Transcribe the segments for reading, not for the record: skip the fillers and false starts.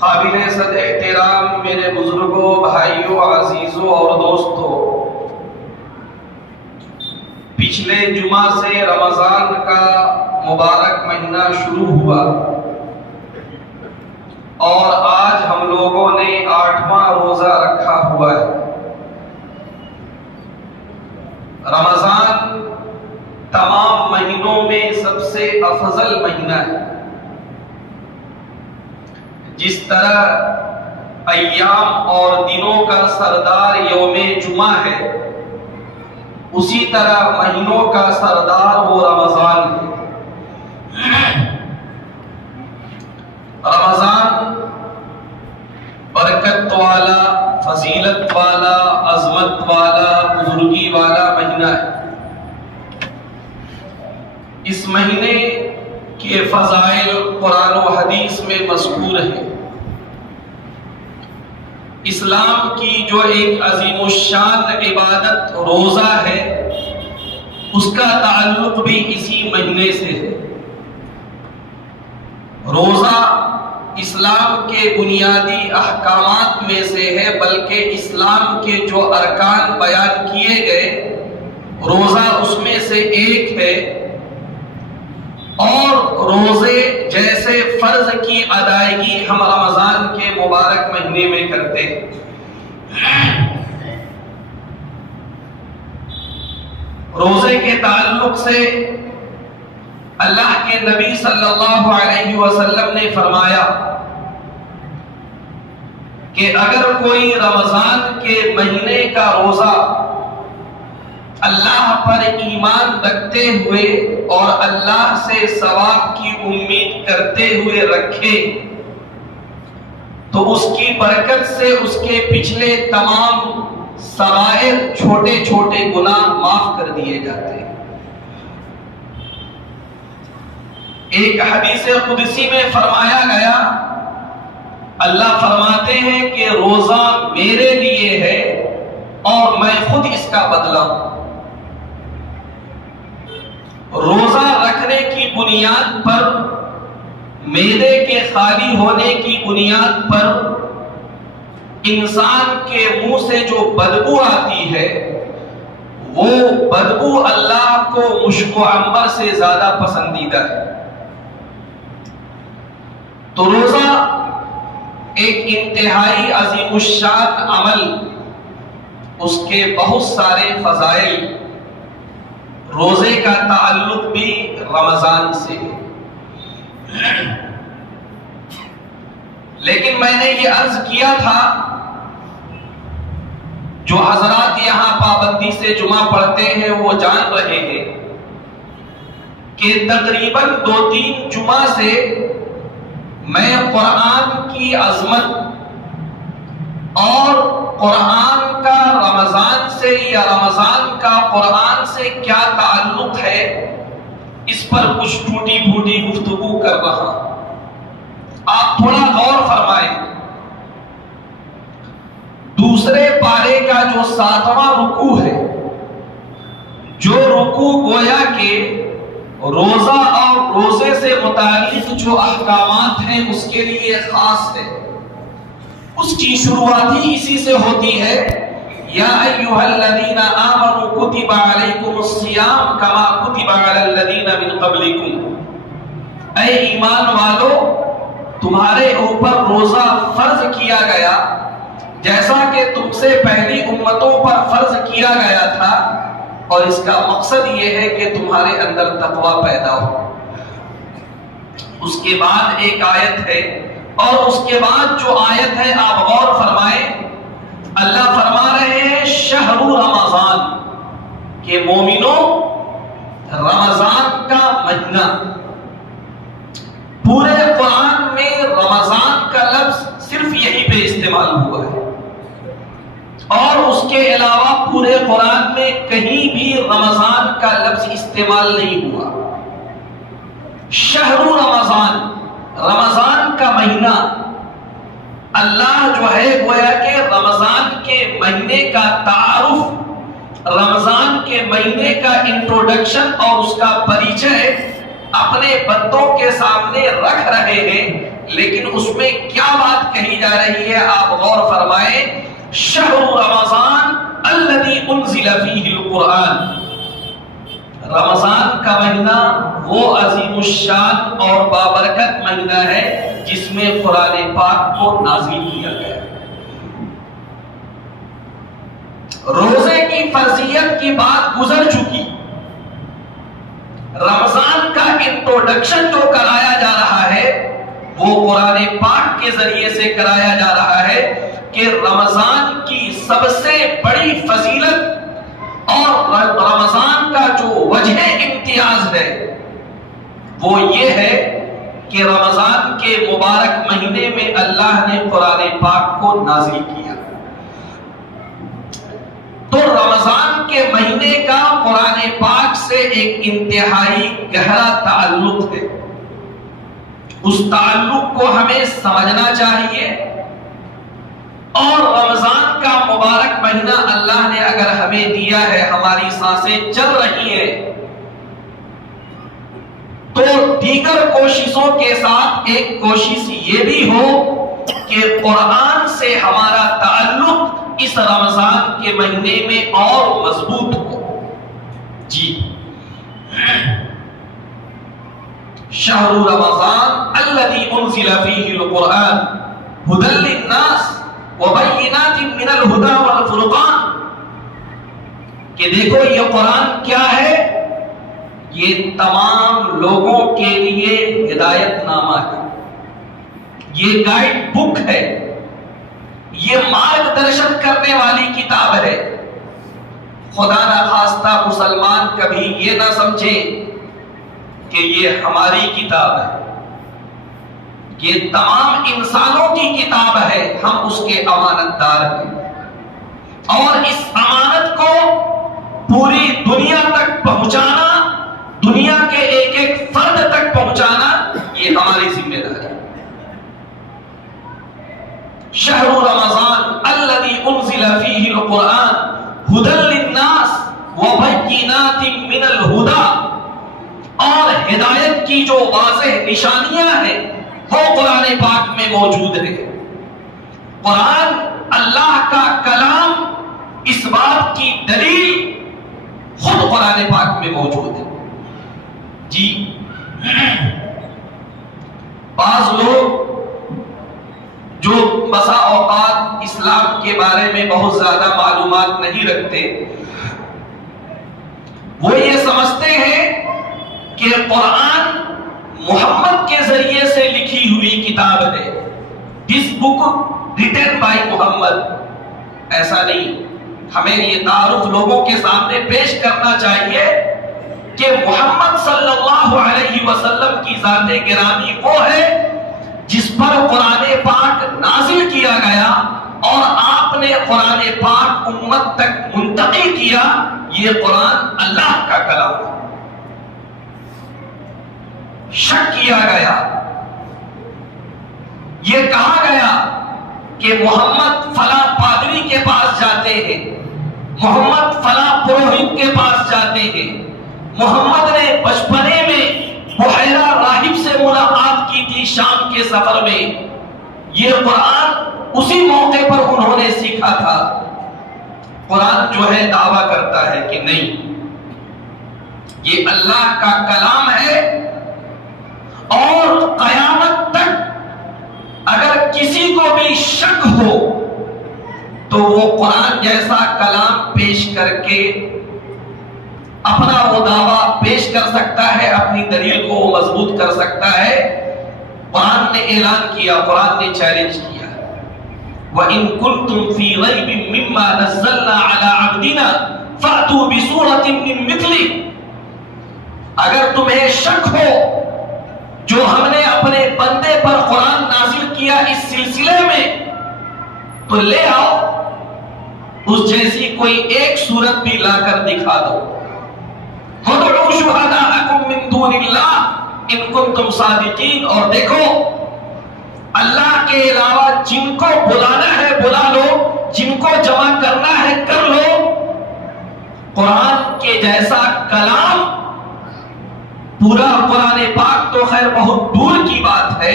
قابل صد احترام میرے بزرگوں، بھائیوں، عزیزوں اور دوستوں، پچھلے جمعہ سے رمضان کا مبارک مہینہ شروع ہوا اور آج ہم لوگوں نے 8واں روزہ رکھا ہوا ہے۔ رمضان تمام مہینوں میں سب سے افضل مہینہ ہے۔ جس طرح ایام اور دنوں کا سردار یوم جمعہ ہے، اسی طرح مہینوں کا سردار وہ رمضان ہے۔ رمضان برکت والا، فضیلت والا، عظمت والا، بزرگی والا مہینہ ہے۔ اس مہینے کے فضائل قرآن و حدیث میں مذکور ہیں۔ اسلام کی جو ایک عظیم الشان عبادت روزہ ہے، اس کا تعلق بھی اسی مہینے سے ہے۔ روزہ اسلام کے بنیادی احکامات میں سے ہے، بلکہ اسلام کے جو ارکان بیان کیے گئے، روزہ اس میں سے ایک ہے۔ اور روزے جیسے فرض کی ادائیگی ہم رمضان کے مبارک مہینے میں کرتے ہیں۔ روزے کے تعلق سے اللہ کے نبی صلی اللہ علیہ وسلم نے فرمایا کہ اگر کوئی رمضان کے مہینے کا روزہ اللہ پر ایمان رکھتے ہوئے اور اللہ سے ثواب کی امید کرتے ہوئے رکھے، تو اس کی برکت سے اس کے پچھلے تمام صغائر، چھوٹے چھوٹے گناہ معاف کر دیے جاتے ہیں۔ ایک حدیث قدسی میں فرمایا گیا، اللہ فرماتے ہیں کہ روزہ میرے لیے ہے اور میں خود اس کا بدلہ ہوں۔ روزہ رکھنے کی بنیاد پر، معدے کے خالی ہونے کی بنیاد پر انسان کے منہ سے جو بدبو آتی ہے، وہ بدبو اللہ کو مشک و عنبر سے زیادہ پسندیدہ ہے۔ تو روزہ ایک انتہائی عظیم الشان عمل، اس کے بہت سارے فضائل، روزے کا تعلق بھی رمضان سے ہے۔ لیکن میں نے یہ عرض کیا تھا، جو حضرات یہاں پابندی سے جمعہ پڑھتے ہیں وہ جان رہے ہیں کہ تقریباً 2-3 جمعہ سے میں قرآن کی عظمت اور قرآن کا رمضان سے یا رمضان کا قرآن سے کیا تعلق ہے، اس پر کچھ ٹوٹی پھوٹی گفتگو کر رہا ہوں۔ آپ تھوڑا غور فرمائیں، دوسرے پارے کا جو 7واں رکوع ہے، جو رکوع گویا کہ روزہ اور روزے سے متعلق جو احکامات ہیں اس کے لیے خاص ہے، اس کی شروعات ہی اسی سے ہوتی ہے، یا ایھا الذین آمنوا کتب علیکم الصیام کما کتب علی الذین من قبلکم، اے ایمان والو تمہارے اوپر روزہ فرض کیا گیا جیسا کہ تم سے پہلی امتوں پر فرض کیا گیا تھا، اور اس کا مقصد یہ ہے کہ تمہارے اندر تقوی پیدا ہو۔ اس کے بعد ایک آیت ہے، اور اس کے بعد جو آیت ہے آپ غور فرمائیں، اللہ فرما رہے ہیں شہر رمضان، کہ مومنوں رمضان کا مہینہ۔ پورے قرآن میں رمضان کا لفظ صرف یہی پہ استعمال ہوا ہے، اور اس کے علاوہ پورے قرآن میں کہیں بھی رمضان کا لفظ استعمال نہیں ہوا۔ شہر رمضان، رمضان کا مہینہ، اللہ جو ہے گویا کہ رمضان کے مہینے کا تعارف، رمضان کے مہینے کا انٹروڈکشن اور اس کا پریچے اپنے بندوں کے سامنے رکھ رہے ہیں، لیکن اس میں کیا بات کہی جا رہی ہے آپ غور فرمائیں. شہر رمضان الذی انزل فیہ القرآن، رمضان کا مہینہ وہ عظیم الشان اور بابرکت مہینہ ہے جس میں قرآن پاک کو نازل کیا گیا. روزے کی فرضیت کی بات گزر چکی. رمضان کا انٹروڈکشن جو کرایا جا رہا ہے وہ قرآن پاک کے ذریعے سے کرایا جا رہا ہے کہ رمضان کی سب سے بڑی فضیلت اور رمضان کا جو وجہ امتیاز ہے وہ یہ ہے کہ رمضان کے مبارک مہینے میں اللہ نے قرآن پاک کو نازل کیا. تو رمضان کے مہینے کا قرآن پاک سے ایک انتہائی گہرا تعلق ہے. اس تعلق کو ہمیں سمجھنا چاہیے. اور رمضان کا مبارک مہینہ اللہ نے اگر ہمیں دیا ہے، ہماری سانسیں چل رہی ہیں، تو دیگر کوششوں کے ساتھ ایک کوشش یہ بھی ہو کہ قرآن سے ہمارا تعلق اس رمضان کے مہینے میں اور مضبوط ہو. جی، شہر رمضان الذی انزل فیہ القرآن ھدی للناس وبینات من الھدی والفرقان، کہ دیکھو یہ قرآن کیا ہے، یہ تمام لوگوں کے لیے ہدایت نامہ ہے، یہ گائیڈ بک ہے، یہ مارگ درشن کرنے والی کتاب ہے. خدا نخواستہ مسلمان کبھی یہ نہ سمجھے کہ یہ ہماری کتاب ہے، یہ تمام انسانوں کی کتاب ہے، ہم اس کے امانت دار ہیں. اور اس امانت کو پوری دنیا تک پہنچانا، دنیا کے ایک ایک فرد تک پہنچانا، یہ ہماری ذمہ داری ہے. شہر رمضان الذی انزل فیہ القرآن ھدی للناس وبینات من الھدی، اور ہدایت کی جو واضح نشانیاں ہیں وہ قرآن پاک میں موجود ہے. قرآن اللہ کا کلام، اس بات کی دلیل خود قرآن پاک میں موجود ہے. جی، بعض لوگ جو بسا اوقات اسلام کے بارے میں بہت زیادہ معلومات نہیں رکھتے، وہ یہ سمجھتے ہیں کہ قرآن محمد کے ذریعے سے لکھی ہوئی کتاب ہے. دس بک ریٹن بائی محمد. ایسا نہیں. ہمیں یہ تعارف لوگوں کے سامنے پیش کرنا چاہیے کہ محمد صلی اللہ علیہ وسلم کی ذات گرامی وہ ہے جس پر قرآن پاک نازل کیا گیا اور آپ نے قرآن پاک امت تک منتقل کیا. یہ قرآن اللہ کا کلام ہے. شک کیا گیا، یہ کہا گیا کہ محمد فلاں پادری کے پاس جاتے ہیں، محمد فلاں پروہت کے پاس جاتے ہیں، محمد نے بچپنے میں بحیرہ راہب سے ملاقات کی تھی شام کے سفر میں. یہ قرآن اسی موقع پر انہوں نے سیکھا تھا. قرآن جو ہے دعویٰ کرتا ہے کہ نہیں، یہ اللہ کا کلام ہے، اور قیامت تک اگر کسی کو بھی شک ہو تو وہ قرآن جیسا کلام پیش کر کے اپنا وہ دعویٰ پیش کر سکتا ہے، اپنی دلیل کو وہ مضبوط کر سکتا ہے. قرآن نے اعلان کیا، قرآن نے چیلنج کیا، وَإِن كُنتُمْ فِي رَيْبٍ مِّمَّا نَزَّلْنَا عَلَىٰ عَبْدِنَا فَأْتُوا بِسُورَةٍ مِّن مِّثْلِهِ. اگر تمہیں شک ہو جو ہم نے اپنے بندے پر قرآن نازل کیا اس سلسلے میں، تو لے آؤ اس جیسی کوئی ایک سورت بھی لا کر دکھا دو. خُذُوا شُهَدَاءَكُم مِّن دُونِ اللَّهِ إِن كُنتُمْ صَادِقِينَ. اور دیکھو اللہ کے علاوہ جن کو بلانا ہے بلا لو، جن کو جمع کرنا ہے کر لو. قرآن کے جیسا کلام، پورا قرآن پاک تو خیر بہت دور کی بات ہے،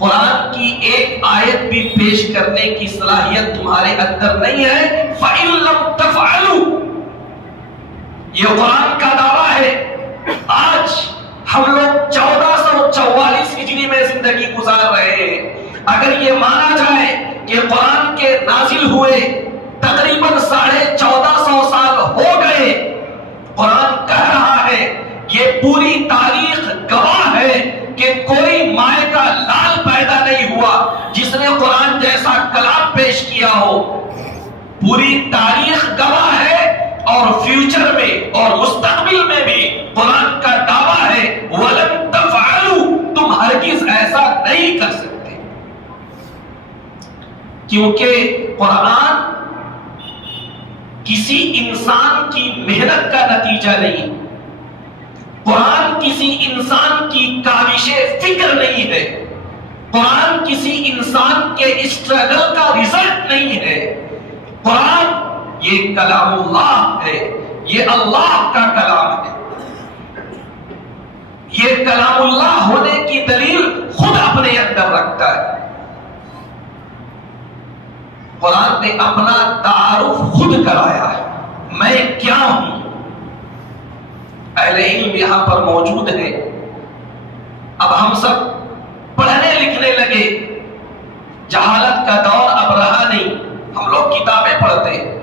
قرآن کی ایک آیت بھی پیش کرنے کی صلاحیت تمہارے اندر نہیں ہے، فَإِن لَمْ تَفْعَلُوا، یہ قرآن کا دعویٰ ہے۔ آج ہم لوگ 1444 ہجری میں زندگی گزار رہے ہیں۔ اگر یہ مانا جائے کہ قرآن کے نازل ہوئے تقریباً 1450 سال ہو گئے، قرآن کہہ رہا ہے، یہ پوری تاریخ گواہ ہے کہ کوئی مائع کا لال پیدا نہیں ہوا جس نے قرآن جیسا کلام پیش کیا ہو۔ پوری تاریخ گواہ ہے، اور فیوچر میں اور مستقبل میں بھی قرآن کا دعویٰ ہے، وَلَن تَفْعَلُوا، تم ہرگز ایسا نہیں کر سکتے، کیونکہ قرآن کسی انسان کی محنت کا نتیجہ نہیں، قرآن کسی انسان کی کاوش فکر نہیں ہے، قرآن کسی انسان کے اسٹرگل کا رزلٹ نہیں ہے۔ قرآن یہ کلام اللہ ہے، یہ اللہ کا کلام ہے۔ یہ کلام اللہ ہونے کی دلیل خود اپنے اندر رکھتا ہے۔ قرآن نے اپنا تعارف خود کرایا ہے، میں کیا ہوں۔ اہل علم یہاں پر موجود ہے، اب ہم سب پڑھنے لکھنے لگے، جہالت کا دور اب رہا نہیں، ہم لوگ کتابیں پڑھتے ہیں،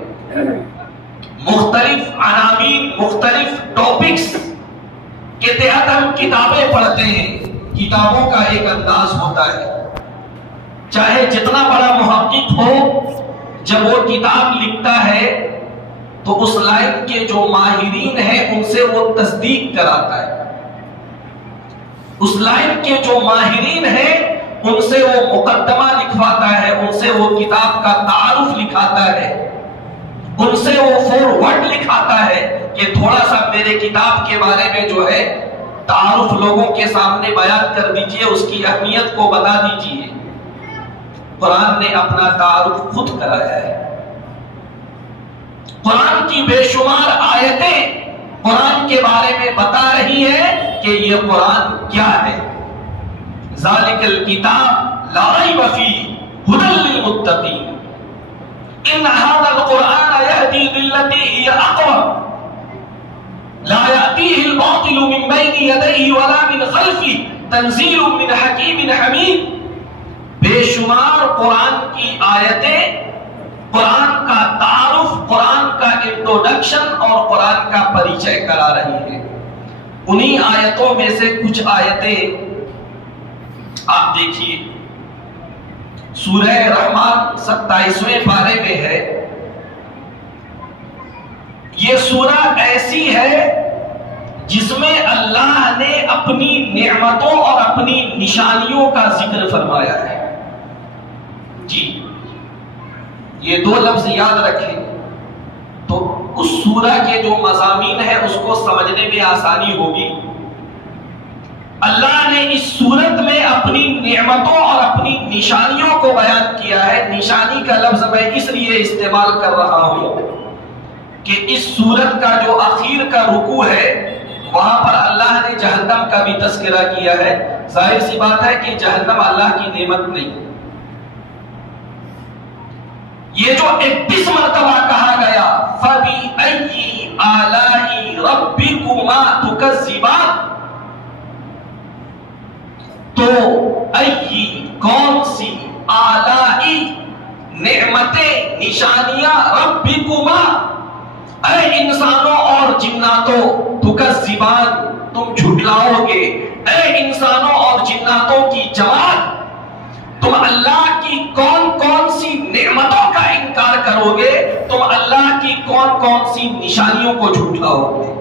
مختلف عناوین، مختلف ٹاپکس کے تحت ہم کتابیں پڑھتے ہیں۔ کتابوں کا ایک انداز ہوتا ہے، چاہے جتنا بڑا محقق ہو، جب وہ کتاب لکھتا ہے تو اس لائن کے جو ماہرین ہیں ان سے وہ تصدیق کراتا ہے، اس لائن کے جو ماہرین ہیں ان سے وہ مقدمہ لکھواتا ہے، ان سے وہ کتاب کا تعارف لکھاتا ہے، ان سے وہ فورورڈ لکھاتا ہے کہ تھوڑا سا میرے کتاب کے بارے میں جو ہے تعارف لوگوں کے سامنے بیان کر دیجئے، اس کی اہمیت کو بتا دیجئے۔ قرآن نے اپنا تعارف خود کرایا ہے۔ قرآن کی بے شمار آیتیں قرآن کے بارے میں بتا رہی ہیں کہ یہ قرآن کیا ہے۔ ذالک الکتاب لا ریب فیہ ھدی للمتقین ان هذا القرآن يهدي للتي هي اقوم لا يأتيه الباطل من بين يديه ولا من خلفه تنزيل من حكيم حميد۔ بے شمار قرآن کی آیتیں قرآن کا تعارف، قرآن کا انٹروڈکشن اور قرآن کا پریچے کرا رہی ہیں۔ انہی آیتوں میں سے کچھ آیتیں آپ دیکھیے، سورہ رحمان 27ویں پارے میں ہے۔ یہ سورہ ایسی ہے جس میں اللہ نے اپنی نعمتوں اور اپنی نشانیوں کا ذکر فرمایا ہے۔ جی، یہ دو لفظ یاد رکھیں تو اس سورہ کے جو مضامین ہیں اس کو سمجھنے میں آسانی ہوگی۔ اللہ نے اس سورت میں اپنی نعمتوں اور اپنی نشانیوں کو بیان کیا ہے۔ نشانی کا لفظ میں اس لیے استعمال کر رہا ہوں کہ اس سورت کا جو آخر کا رکوع ہے وہاں پر اللہ نے جہنم کا بھی تذکرہ کیا ہے۔ ظاہر سی بات ہے کہ جہنم اللہ کی نعمت نہیں۔ یہ جو 31 مرتبہ کہا گیا فَبِأَيِّ آلَاءِ رَبِّكُمَا تُكَذِّبَانِ، تو ائی کون سی، آلائی نعمتیں، نشانیاں، ربکما اے انسانوں اور جناتوں، تکذبان تم جھٹلاؤ گے، اے انسانوں اور جناتوں کی جماعت تم اللہ کی کون کون سی نعمتوں کا انکار کرو گے، تم اللہ کی کون کون سی نشانیوں کو جھٹلاؤ گے۔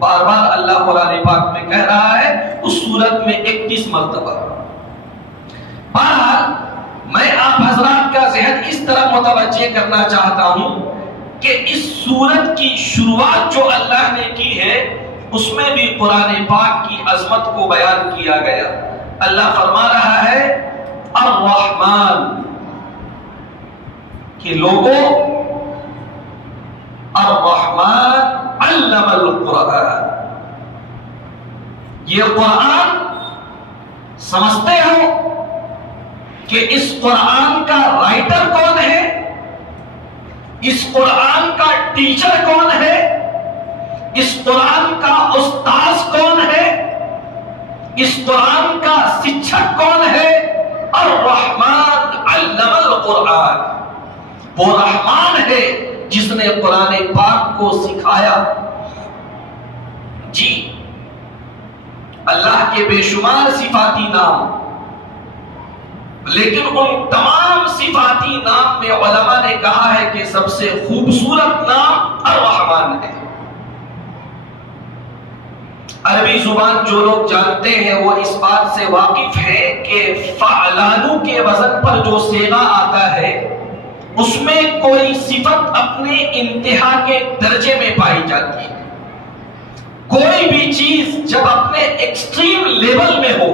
بار بار اللہ قرآن پاک میں کہہ رہا ہے، اس سورت میں 31 مرتبہ۔ بہرحال میں آپ حضرات کا ذہن اس طرح متوجہ کرنا چاہتا ہوں کہ اس سورت کی شروعات جو اللہ نے کی ہے اس میں بھی قرآن پاک کی عظمت کو بیان کیا گیا۔ اللہ فرما رہا ہے الرحمن، کہ لوگوں الرحمن علم القرآن، یہ قرآن سمجھتے ہو کہ اس قرآن کا رائٹر کون ہے، اس قرآن کا ٹیچر کون ہے، اس قرآن کا استاذ کون ہے، اس قرآن کا شکشک کون ہے؟ الرحمن علم القرآن، وہ رحمان ہے جس نے قرآن پاک کو سکھایا۔ جی اللہ کے بے شمار صفاتی نام، لیکن ان تمام صفاتی نام میں علماء نے کہا ہے کہ سب سے خوبصورت نام الرحمن ہے۔ عربی زبان جو لوگ جانتے ہیں وہ اس بات سے واقف ہے کہ فعلانو کے وزن پر جو صیغہ آتا ہے اس میں کوئی صفت اپنے انتہا کے درجے میں پائی جاتی ہے۔ کوئی بھی چیز جب اپنے ایکسٹریم لیول میں ہو،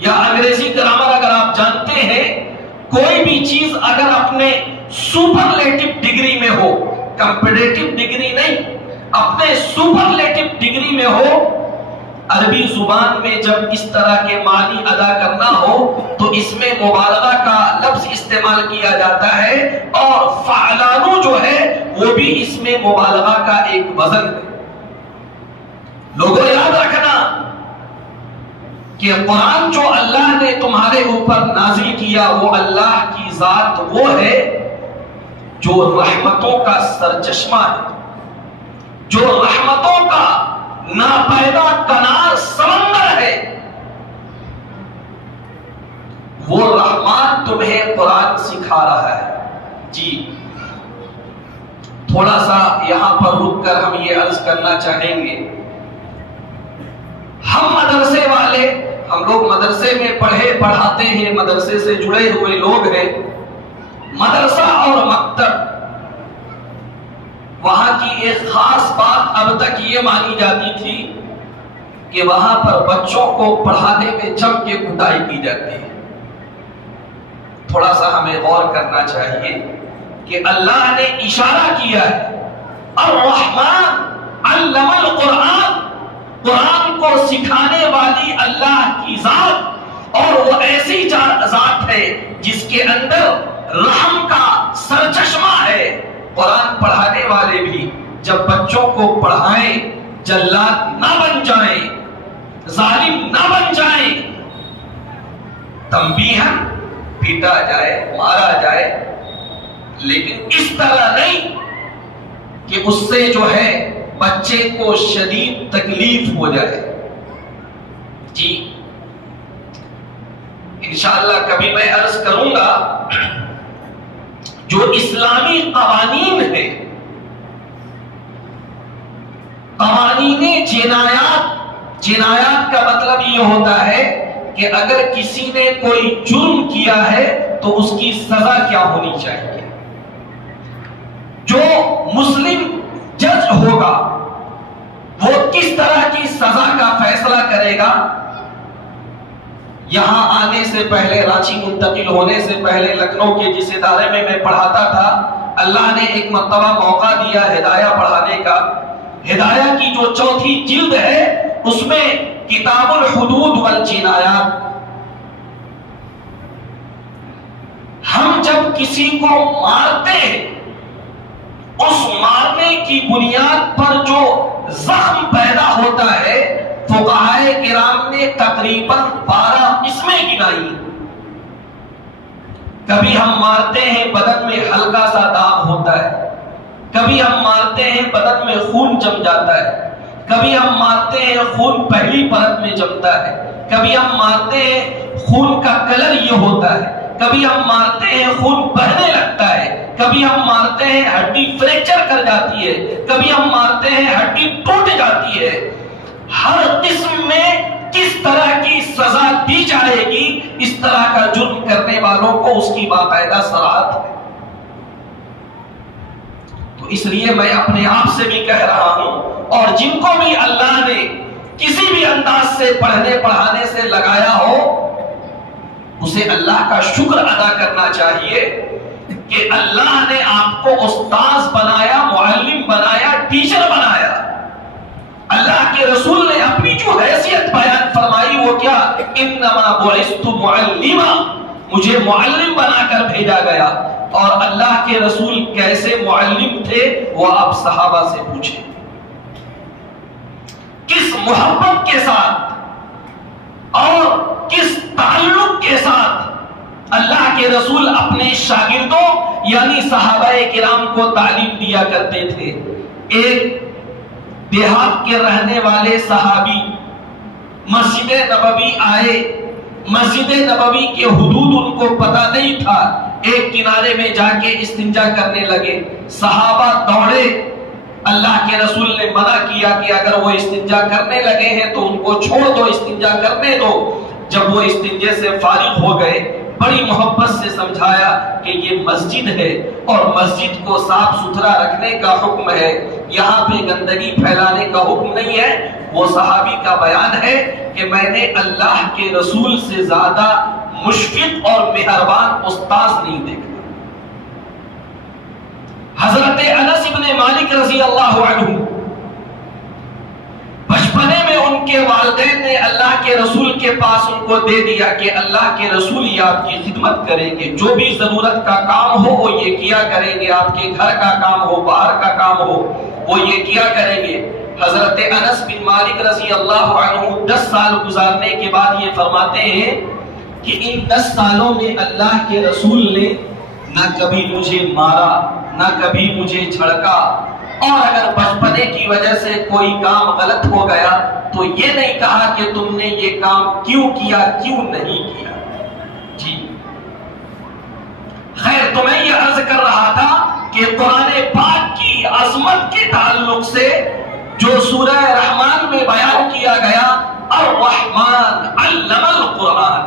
یا انگریزی گرامر اگر آپ جانتے ہیں، کوئی بھی چیز اگر اپنے سپرلیٹو ڈگری میں ہو، کمپیٹیٹو ڈگری نہیں، اپنے سپرلیٹو ڈگری میں ہو، عربی زبان میں جب اس طرح کے معنی ادا کرنا ہو تو اس میں مبالغہ کا لفظ استعمال کیا جاتا ہے، اور فعلانو جو ہے وہ بھی اس میں مبالغہ کا ایک وزن ہے۔ لوگوں یاد رکھنا کہ قرآن جو اللہ نے تمہارے اوپر نازل کیا وہ اللہ کی ذات وہ ہے جو رحمتوں کا سرچشمہ ہے، جو رحمتوں کا ناپیدا کنار سمندر ہے۔ وہ رحمان تمہیں قرآن سکھا رہا ہے۔ جی تھوڑا سا یہاں پر رک کر ہم یہ عرض کرنا چاہیں گے، ہم مدرسے والے، ہم لوگ مدرسے میں پڑھے پڑھاتے ہیں، مدرسے سے جڑے ہوئے لوگ ہیں۔ مدرسہ اور مکتب، وہاں کی ایک خاص بات اب تک یہ مانی جاتی تھی کہ وہاں پر بچوں کو پڑھانے میں جم کے کٹائی کی جاتی ہے۔ تھوڑا سا ہمیں غور کرنا چاہیے کہ اللہ نے اشارہ کیا ہے الرحمن علم القرآن، قرآن کو سکھانے والی اللہ کی ذات، اور وہ ایسی ذات ہے جس کے اندر رحم کا سرچشمہ ہے۔ قرآن پڑھانے والے بھی جب بچوں کو پڑھائیں، جلاد نہ بن جائیں، ظالم نہ بن جائیں، تنبیہاً پیٹا جائے، مارا جائے، لیکن اس طرح نہیں کہ اس سے جو ہے بچے کو شدید تکلیف ہو جائے۔ جی انشاءاللہ کبھی میں عرض کروں گا، جو اسلامی قوانین ہے، قوانین جنایات کا مطلب یہ ہوتا ہے کہ اگر کسی نے کوئی جرم کیا ہے تو اس کی سزا کیا ہونی چاہیے۔ جو مسلم جج ہوگا وہ کس طرح کی سزا کا فیصلہ کرے گا؟ یہاں آنے سے پہلے، رانچی منتقل ہونے سے پہلے، لکھنؤ کے جس ادارے میں پڑھاتا تھا، اللہ نے ایک مرتبہ موقع دیا ہدایہ پڑھانے کا۔ ہدایہ کی جو 4تھی جلد ہے اس میں کتاب الحدود والجنایات، ہم جب کسی کو مارتے ہیں اس مارنے کی بنیاد پر جو زخم پیدا ہوتا ہے، فقہائے کرام نے تقریباً 12 قسمیں گنائی۔ کبھی ہم مارتے ہیں بدن میں ہلکا سا داغ ہوتا ہے، کبھی ہم مارتے ہیں بدن میں خون جم جاتا ہے، کبھی ہم مارتے ہیں خون پہلی پرت میں جمتا ہے، کبھی ہم مارتے ہیں خون کا کلر یہ ہوتا ہے، کبھی ہم مارتے ہیں خون بہنے لگتا ہے، کبھی ہم مارتے ہیں ہڈی فریکچر کر جاتی ہے، کبھی ہم مارتے ہیں ہڈی ٹوٹ جاتی ہے۔ ہر قسم میں کس طرح کی سزا دی جائے گی، اس طرح کا جرم کرنے والوں کو اس کی باقاعدہ صراحت ہے۔ تو اس لیے میں اپنے آپ سے بھی کہہ رہا ہوں، اور جن کو بھی اللہ نے کسی بھی انداز سے پڑھنے پڑھانے سے لگایا ہو، اسے اللہ کا شکر ادا کرنا چاہیے کہ اللہ نے آپ کو استاذ بنایا، معلم بنایا، ٹیچر بنایا۔ اللہ کے رسول نے اپنی جو حیثیت بیان فرمائی وہ کیا؟ انما بعثت معلما، مجھے معلم بنا کر بھیجا گیا. اور اللہ کے رسول کیسے معلم تھے وہ آپ صحابہ سے پوچھیں. کس محبت کے ساتھ اور کس تعلق کے ساتھ اللہ کے رسول اپنے شاگردوں یعنی صحابہ کرام کو تعلیم دیا کرتے تھے. ایک دیہات کے رہنے والے صحابی مسجد نبوی آئے. مسجد نبوی کے حدود ان کو پتہ نہیں تھا. ایک کنارے میں جا کے استنجا کرنے لگے. صحابہ دوڑے. اللہ کے رسول نے منع کیا کہ اگر وہ استنجا کرنے لگے ہیں تو ان کو چھوڑ دو, استنجا کرنے دو. جب وہ استنجے سے فارغ ہو گئے بڑی محبت سے سمجھایا کہ یہ مسجد ہے اور مسجد کو صاف ستھرا رکھنے کا حکم ہے, یہاں پہ گندگی پھیلانے کا حکم نہیں ہے. وہ صحابی کا بیان ہے کہ میں نے اللہ کے رسول سے زیادہ مشفق اور مہربان استاذ نہیں دیکھا. حضرت انس ابن مالک رضی اللہ عنہ بچپنے میں ان کے والدین نے اللہ کے رسول کے پاس ان کو دے دیا کہ اللہ کے رسول یہ آپ کی خدمت کریں گے, جو بھی ضرورت کا کام ہو وہ یہ کیا کریں گے, آپ کے گھر کا کام ہو باہر کا کام ہو وہ یہ کیا کریں گے. حضرت انس بن مالک رضی اللہ عنہ 10 سال گزارنے کے بعد یہ فرماتے ہیں کہ ان 10 سالوں میں اللہ کے رسول نے نہ کبھی مجھے مارا نہ کبھی مجھے جھڑکا, اور اگر بچپنے کی وجہ سے کوئی کام غلط ہو گیا تو یہ نہیں کہا کہ تم نے یہ کام کیوں کیا کیوں نہیں کیا. جی خیر, تو میں یہ عرض کر رہا تھا کہ قرآن پاک کی عظمت کے تعلق سے جو سورہ رحمان میں بیان کیا گیا الرحمن علم القرآن,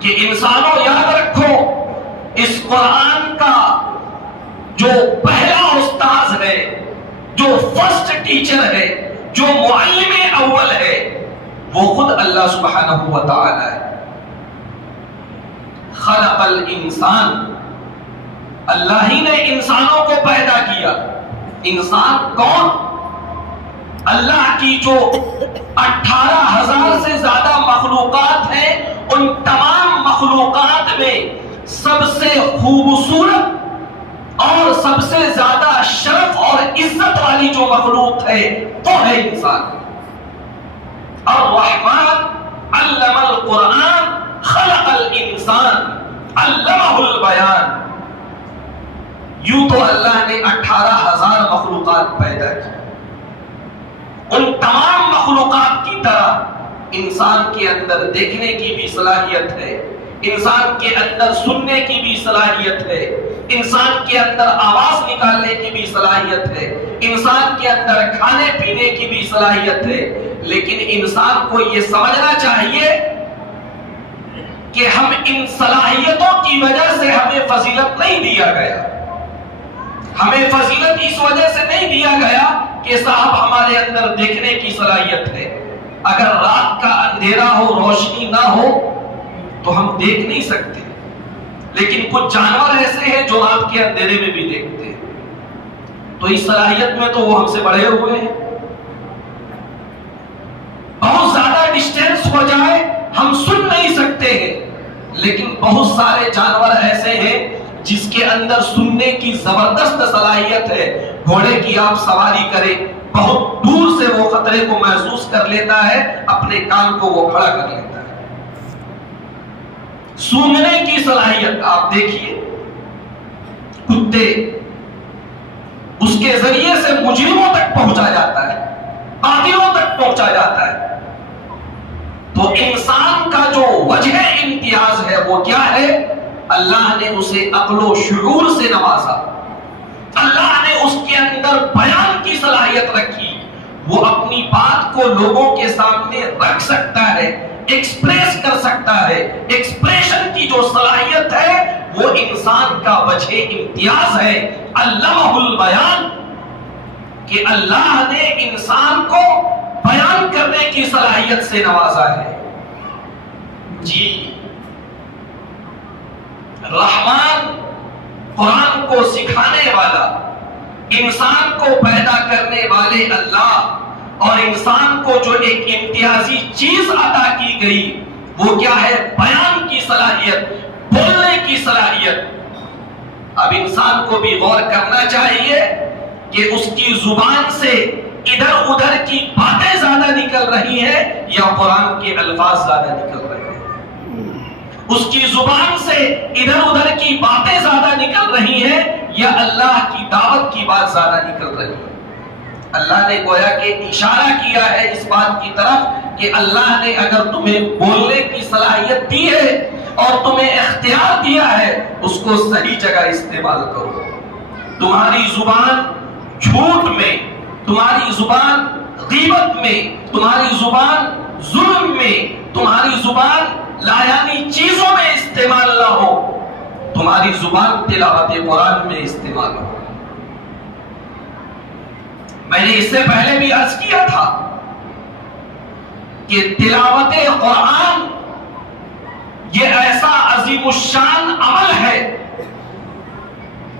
کہ انسانوں یاد رکھو اس قرآن کا جو پہلا استاذ ہے, جو فرسٹ ٹیچر ہے, جو معلم اول ہے وہ خود اللہ سبحانہ و تعالی ہے. خلق الانسان, اللہ ہی نے انسانوں کو پیدا کیا. انسان کون؟ اللہ کی جو 18,000 سے زیادہ مخلوقات ہیں ان تمام مخلوقات میں سب سے خوبصورت اور سب سے زیادہ شرف اور عزت والی جو مخلوق ہے وہ ہے انسان. الرحمن علم القرآن خلق الانسان علمہ البیان. یوں تو اللہ نے 18,000 مخلوقات پیدا کی. ان تمام مخلوقات کی طرح انسان کے اندر دیکھنے کی بھی صلاحیت ہے, انسان کے اندر سننے کی بھی صلاحیت ہے, انسان کے اندر آواز نکالنے کی بھی صلاحیت ہے, انسان کے اندر کھانے پینے کی بھی صلاحیت ہے. لیکن انسان کو یہ سمجھنا چاہیے کہ ہم ان صلاحیتوں کی وجہ سے ہمیں فضیلت نہیں دیا گیا. ہمیں فضیلت اس وجہ سے نہیں دیا گیا کہ صاحب ہمارے اندر دیکھنے کی صلاحیت ہے. اگر رات کا اندھیرا ہو, روشنی نہ ہو تو ہم دیکھ نہیں سکتے, لیکن کچھ جانور ایسے ہیں جو رات کے اندھیرے میں بھی دیکھتے ہیں. تو اس صلاحیت میں تو وہ ہم سے بڑھے ہوئے ہیں. بہت زیادہ ڈسٹینس ہو جائے ہم سن نہیں سکتے ہیں, لیکن بہت سارے جانور ایسے ہیں جس کے اندر سننے کی زبردست صلاحیت ہے. گھوڑے کی آپ سواری کریں, بہت دور سے وہ خطرے کو محسوس کر لیتا ہے, اپنے کان کو وہ کھڑا کر لیتا ہے. سونگنے کی صلاحیت آپ دیکھیے, کتے اس کے ذریعے سے مجرموں تک پہنچا جاتا ہے, قاتلوں تک پہنچا جاتا ہے. تو انسان کا جو وجہ امتیاز ہے وہ کیا ہے؟ اللہ نے اسے عقل و شعور سے نوازا, اللہ نے اس کے اندر بیان کی صلاحیت رکھی. وہ اپنی بات کو لوگوں کے سامنے رکھ سکتا ہے, ایکسپریس کر سکتا ہے. ایکسپریشن کی جو صلاحیت ہے وہ انسان کا وجہ امتیاز ہے. علمہ البیان, کہ اللہ نے انسان کو بیان کرنے کی صلاحیت سے نوازا ہے. جی رحمان قرآن کو سکھانے والا, انسان کو پیدا کرنے والے اللہ, اور انسان کو جو ایک امتیازی چیز عطا کی گئی وہ کیا ہے؟ بیان کی صلاحیت، بولنے کی صلاحیت۔ اب انسان کو بھی غور کرنا چاہیے کہ اس کی زبان سے ادھر ادھر کی باتیں زیادہ نکل رہی ہیں یا قرآن کے الفاظ زیادہ نکل رہے ہیں۔ اس کی زبان سے ادھر ادھر کی باتیں زیادہ نکل رہی ہیں یا اللہ کی دعوت کی بات زیادہ نکل رہی ہے۔ اللہ نے گویا کہ اشارہ کیا ہے اس بات کی طرف کہ اللہ نے اگر تمہیں بولنے کی صلاحیت دی ہے اور تمہیں اختیار دیا ہے، اس کو صحیح جگہ استعمال کرو۔ تمہاری زبان جھوٹ میں، تمہاری زبان غیبت میں، تمہاری زبان ظلم میں، تمہاری زبان لایانی چیزوں میں استعمال نہ ہو، تمہاری زبان تلاوت قرآن میں استعمال ہو۔ میں نے اس سے پہلے بھی عرض کیا تھا کہ تلاوت قرآن یہ ایسا عظیم الشان عمل ہے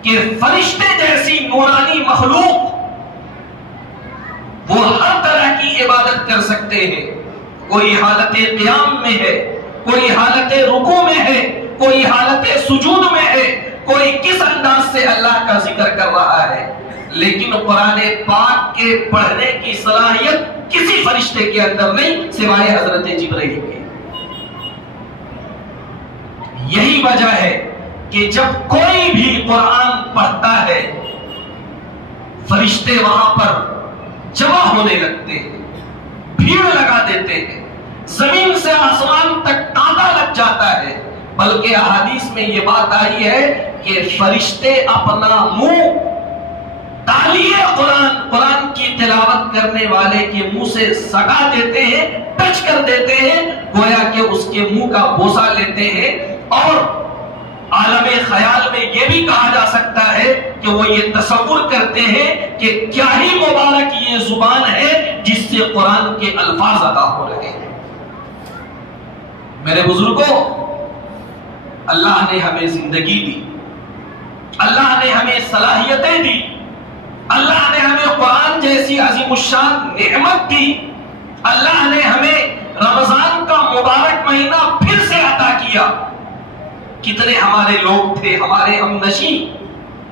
کہ فرشتے جیسی نورانی مخلوق وہ ہر طرح کی عبادت کر سکتے ہیں۔ کوئی حالت قیام میں ہے، کوئی حالت رکوع میں ہے، کوئی حالت سجود میں ہے، کوئی کس انداز سے اللہ کا ذکر کر رہا ہے، لیکن قرآن پاک کے پڑھنے کی صلاحیت کسی فرشتے کے اندر نہیں سوائے حضرت جبرائیل کے۔ یہی وجہ ہے کہ جب کوئی بھی قرآن پڑھتا ہے فرشتے وہاں پر جمع ہونے لگتے ہیں، بھیڑ لگا دیتے ہیں، زمین سے آسمان تک تانتا لگ جاتا ہے۔ بلکہ احادیث میں یہ بات آئی ہے کہ فرشتے اپنا منہ تالیہ قرآن کی تلاوت کرنے والے کے منہ سے سٹا دیتے ہیں، ٹچ کر دیتے ہیں، گویا کہ اس کے منہ کا بوسہ لیتے ہیں۔ اور عالم خیال میں یہ بھی کہا جا سکتا ہے کہ وہ یہ تصور کرتے ہیں کہ کیا ہی مبارک یہ زبان ہے جس سے قرآن کے الفاظ ادا ہو رہے ہیں۔ میرے بزرگوں، اللہ نے ہمیں زندگی دی، اللہ نے ہمیں صلاحیتیں دی، اللہ نے ہمیں قرآن جیسی عظیم الشان نعمت دی، اللہ نے ہمیں رمضان کا مبارک مہینہ پھر سے عطا کیا۔ کتنے ہمارے لوگ تھے، ہمارے ہم نشین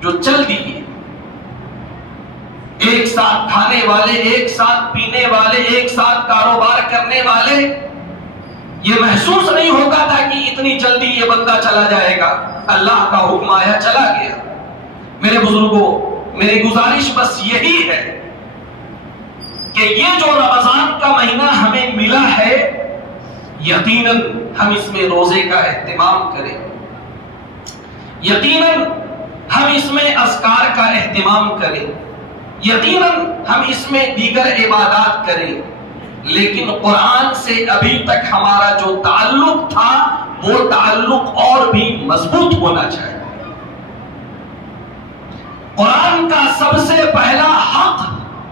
جو چل دیے، ایک ساتھ کھانے والے، ایک ساتھ پینے والے، ایک ساتھ کاروبار کرنے والے، یہ محسوس نہیں ہوتا تھا کہ اتنی جلدی یہ بندہ چلا جائے گا۔ اللہ کا حکم آیا، چلا گیا۔ میرے بزرگوں، میری گزارش بس یہی ہے کہ یہ جو رمضان کا مہینہ ہمیں ملا ہے، یقیناً ہم اس میں روزے کا اہتمام کریں، یقیناً ہم اس میں اذکار کا اہتمام کریں، یقیناً ہم اس میں دیگر عبادات کریں، لیکن قرآن سے ابھی تک ہمارا جو تعلق تھا وہ تعلق اور بھی مضبوط ہونا چاہیے۔ قرآن کا سب سے پہلا حق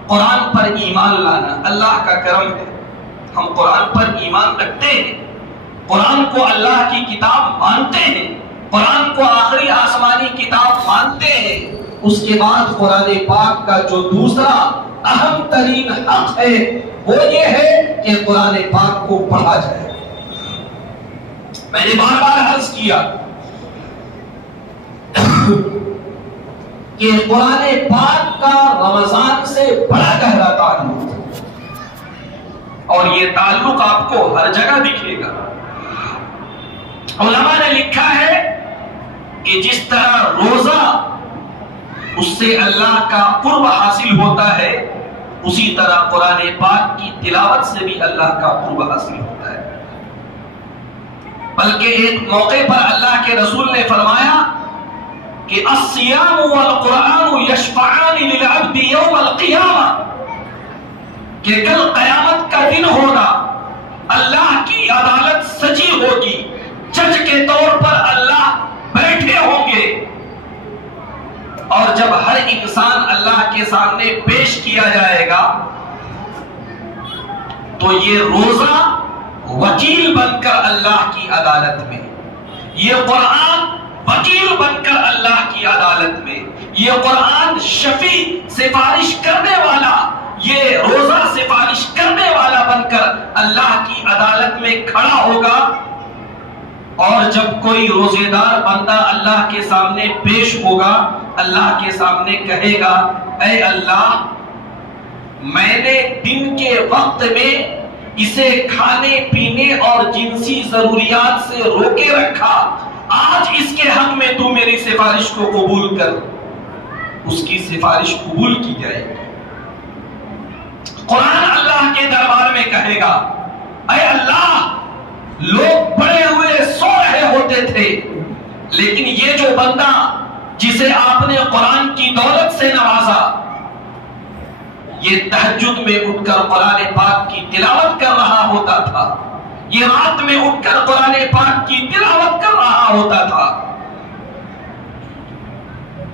قرآن پر ایمان لانا۔ اللہ کا کرم ہے، ہم قرآن پر ایمان رکھتے ہیں، قرآن کو اللہ کی کتاب مانتے ہیں، قرآن کو آخری آسمانی کتاب مانتے ہیں۔ اس کے بعد قرآن پاک کا جو دوسرا اہم ترین حق ہے وہ یہ ہے کہ قرآن پاک کو پڑھا جائے۔ میں نے بار بار عرض کیا کہ قرآن پاک کا رمضان سے بڑا گہرا تعلق ہے، اور یہ تعلق آپ کو ہر جگہ دکھے گا۔ علماء نے لکھا ہے کہ جس طرح روزہ اس سے اللہ کا قرب حاصل ہوتا ہے، اسی طرح قرآن پاک کی تلاوت سے بھی اللہ کا قرب حاصل ہوتا ہے۔ بلکہ ایک موقع پر اللہ کے رسول نے فرمایا کہ الصیام والقرآن یشفعان للعبد یوم القیامہ، کہ کل قیامت کا دن ہوگا، اللہ کی عدالت سجی ہوگی، جج کے طور پر اللہ بیٹھے ہوں گے، اور جب ہر انسان اللہ کے سامنے پیش کیا جائے گا تو یہ روزہ وکیل بن کر اللہ کی عدالت میں، یہ قرآن وکیل بن کر اللہ کی عدالت میں، یہ قرآن شفیع سفارش کرنے والا، یہ روزہ سفارش کرنے والا بن کر اللہ کی عدالت میں کھڑا ہوگا، اور جب کوئی روزے دار بندہ اللہ کے سامنے پیش ہوگا، اللہ کے سامنے کہے گا اے اللہ، میں نے دن کے وقت میں اسے کھانے پینے اور جنسی ضروریات سے روکے رکھا، آج اس کے حق میں تو میری سفارش کو قبول کر۔ اس کی سفارش قبول کی جائے گی۔ قرآن اللہ کے دربار میں کہے گا اے اللہ، لوگ پڑے ہوئے سو رہے ہوتے تھے، لیکن یہ جو بندہ جسے آپ نے قرآن کی دولت سے نوازا، یہ تہجد میں اٹھ کر قرآن پاک کی تلاوت کر رہا ہوتا تھا، یہ رات میں اٹھ کر قرآن پاک کی تلاوت کر رہا ہوتا تھا،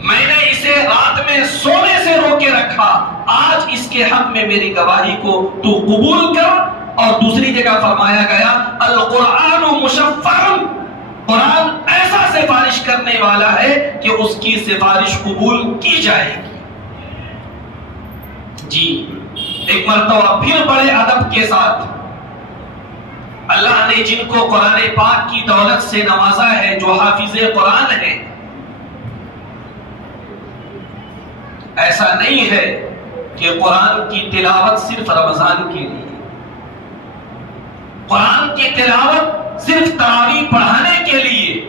میں نے اسے رات میں سونے سے روکے رکھا، آج اس کے حق میں میری گواہی کو تو قبول کر۔ اور دوسری جگہ فرمایا گیا القرآن مشفع، قرآن ایسا سفارش کرنے والا ہے کہ اس کی سفارش قبول کی جائے گی۔ جی ایک مرتبہ پھر بڑے ادب کے ساتھ اللہ نے جن کو قرآن پاک کی دولت سے نوازا ہے، جو حافظ قرآن ہے، ایسا نہیں ہے کہ قرآن کی تلاوت صرف رمضان کے لیے، قرآن کی تلاوت صرف تراویح پڑھانے کے لیے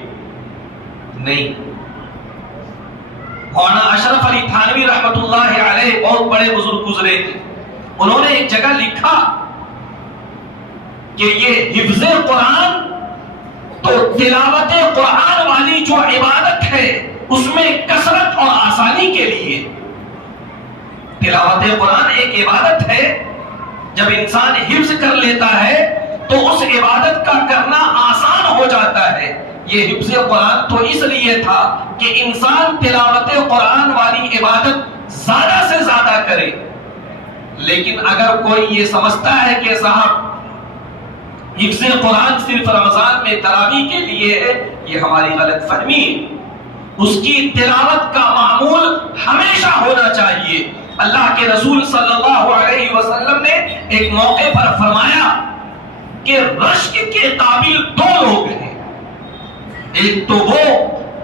نہیں۔ مولانا اشرف علی تھانوی رحمت اللہ علیہ بہت بڑے بزرگ گزرے تھے، انہوں نے ایک جگہ لکھا کہ یہ حفظ قرآن تو تلاوت قرآن والی جو عبادت ہے اس میں کثرت اور آسانی کے لیے۔ تلاوت قرآن ایک عبادت ہے، جب انسان حفظ کر لیتا ہے تو اس عبادت کا کرنا آسان ہو جاتا ہے۔ یہ حفظ قرآن تو اس لیے تھا کہ انسان تلاوت قرآن والی عبادت زیادہ سے زیادہ کرے، لیکن اگر کوئی یہ سمجھتا ہے کہ صاحب حفظ قرآن صرف رمضان میں تراویح کے لیے ہے، یہ ہماری غلط فہمی ہے۔ اس کی تلاوت کا معمول ہمیشہ ہونا چاہیے۔ اللہ کے رسول صلی اللہ علیہ وسلم نے ایک موقع پر فرمایا کہ رشک کے قابل دو لوگ ہیں، ایک تو وہ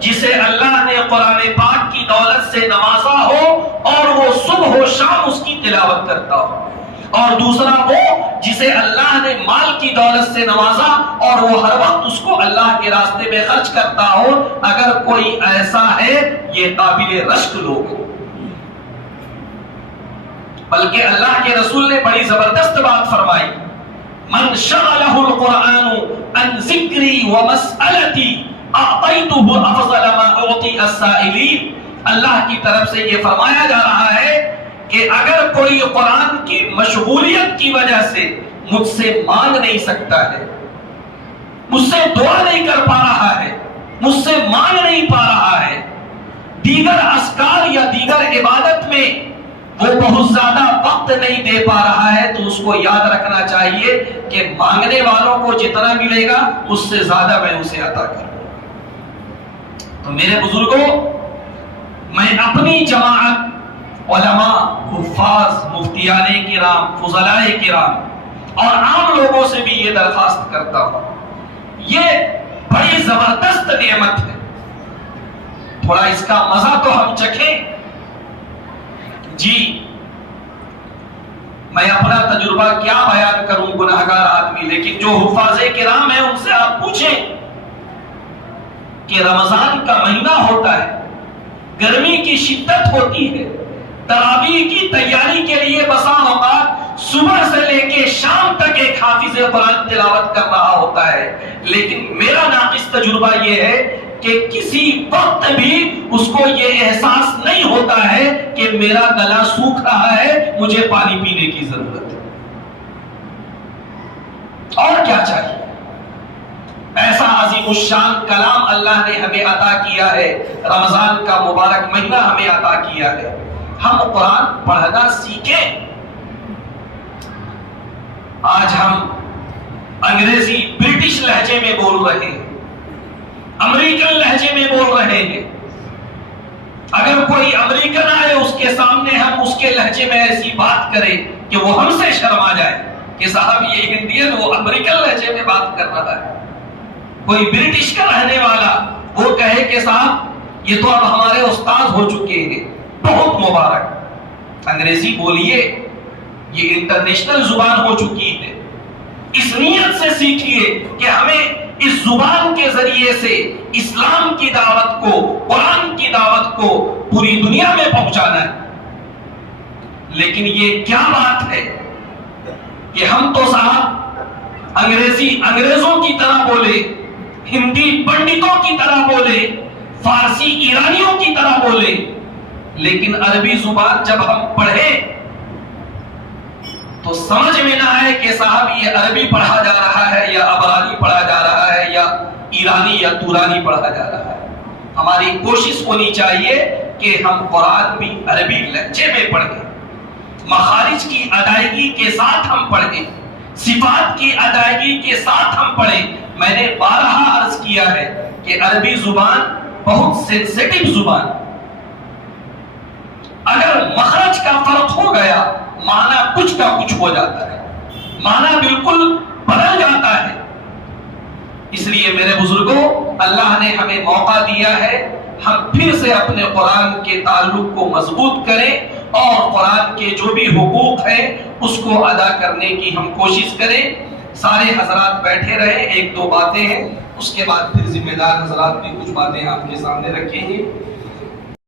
جسے اللہ نے قرآن پاک کی دولت سے نوازا ہو اور وہ صبح و شام اس کی تلاوت کرتا ہو، اور دوسرا وہ جسے اللہ نے مال کی دولت سے نوازا اور وہ ہر وقت اس کو اللہ کے راستے میں خرچ کرتا ہو۔ اگر کوئی ایسا ہے، یہ قابل رشک لوگ ہیں۔ بلکہ اللہ کے رسول نے بڑی زبردست بات فرمائی، من شغلہ القرآن عن ذکری ومسألتی اعطیتہ افضل ما اعطی السائلین۔ اللہ کی طرف سے یہ فرمایا جا رہا ہے کہ اگر کوئی قرآن کی مشغولیت کی وجہ سے مجھ سے مانگ نہیں سکتا ہے، مجھ سے دعا نہیں کر پا رہا ہے، مجھ سے مانگ نہیں پا رہا ہے، دیگر اذکار یا دیگر عبادت میں وہ بہت زیادہ وقت نہیں دے پا رہا ہے، تو اس کو یاد رکھنا چاہیے کہ مانگنے والوں کو جتنا ملے گا اس سے زیادہ میں اسے عطا کروں۔ تو میرے بزرگوں، میں اپنی جماعت، علماء، حفاظ، مفتیان کرام، فضلاء کرام اور عام لوگوں سے بھی یہ درخواست کرتا ہوں، یہ بڑی زبردست نعمت ہے، تھوڑا اس کا مزہ تو ہم چکھیں۔ جی میں اپنا تجربہ کیا بیان کروں، گناہگار آدمی، لیکن جو حفاظ کرام ہیں ان سے آپ پوچھیں کہ رمضان کا مہینہ ہوتا ہے، گرمی کی شدت ہوتی ہے، تراویح کی تیاری کے لیے بسا اوقات صبح سے لے کے شام تک ایک حافظ قرآن تلاوت کر رہا ہوتا ہے، لیکن میرا ناقص تجربہ یہ ہے کہ کسی وقت بھی اس کو یہ احساس نہیں ہوتا ہے کہ میرا گلا سوکھ رہا ہے، مجھے پانی پینے کی ضرورت ہے۔ اور کیا چاہیے؟ ایسا عظیم الشان کلام اللہ نے ہمیں عطا کیا ہے، رمضان کا مبارک مہینہ ہمیں عطا کیا ہے، ہم قرآن پڑھنا سیکھیں۔ آج ہم انگریزی برٹش لہجے میں بول رہے ہیں، امریکن لہجے میں بول رہے ہیں، اگر کوئی امریکن آئے اس کے سامنے ہم اس کے لہجے میں ایسی بات کریں کہ وہ ہم سے شرما جائے، کہ صاحب یہ انڈین وہ امریکن لہجے میں بات کر رہا ہے، کوئی برٹش کا رہنے والا وہ کہے کہ صاحب یہ تو اب ہمارے استاد ہو چکے ہیں، بہت مبارک، انگریزی بولیے، یہ انٹرنیشنل زبان ہو چکی ہے، اس نیت سے سیکھیے کہ ہمیں اس زبان کے ذریعے سے اسلام کی دعوت کو، قرآن کی دعوت کو پوری دنیا میں پہنچانا ہے۔ لیکن یہ کیا بات ہے کہ ہم تو صاحب انگریزی انگریزوں کی طرح بولے، ہندی پنڈتوں کی طرح بولے، فارسی ایرانیوں کی طرح بولے، لیکن عربی زبان جب ہم پڑھے تو سمجھ میں نہ آئے کہ صاحب یہ عربی پڑھا جا رہا ہے یا عبرانی پڑھا جا رہا ہے یا ایرانی یا تورانی پڑھا جا رہا ہے۔ ہماری کوشش ہونی چاہیے کہ ہم قرآن بھی عربی لہجے میں پڑھیں، مخارج کی ادائیگی کے ساتھ ہم پڑھیں، صفات کی ادائیگی کے ساتھ ہم پڑھیں۔ میں نے بارہا عرض کیا ہے کہ عربی زبان بہت سینسیٹیو زبان، اگر مخرج کا فرق ہو گیا معنی کچھ کا کچھ ہو جاتا ہے، معنی بالکل بدل جاتا ہے۔ اس لیے میرے بزرگوں، اللہ نے ہمیں موقع دیا ہے، ہم پھر سے اپنے قرآن کے تعلق کو مضبوط کریں اور قرآن کے جو بھی حقوق ہیں اس کو ادا کرنے کی ہم کوشش کریں۔ سارے حضرات بیٹھے رہے، ایک دو باتیں ہیں، اس کے بعد پھر ذمہ دار حضرات بھی کچھ باتیں آپ کے سامنے رکھیں گے۔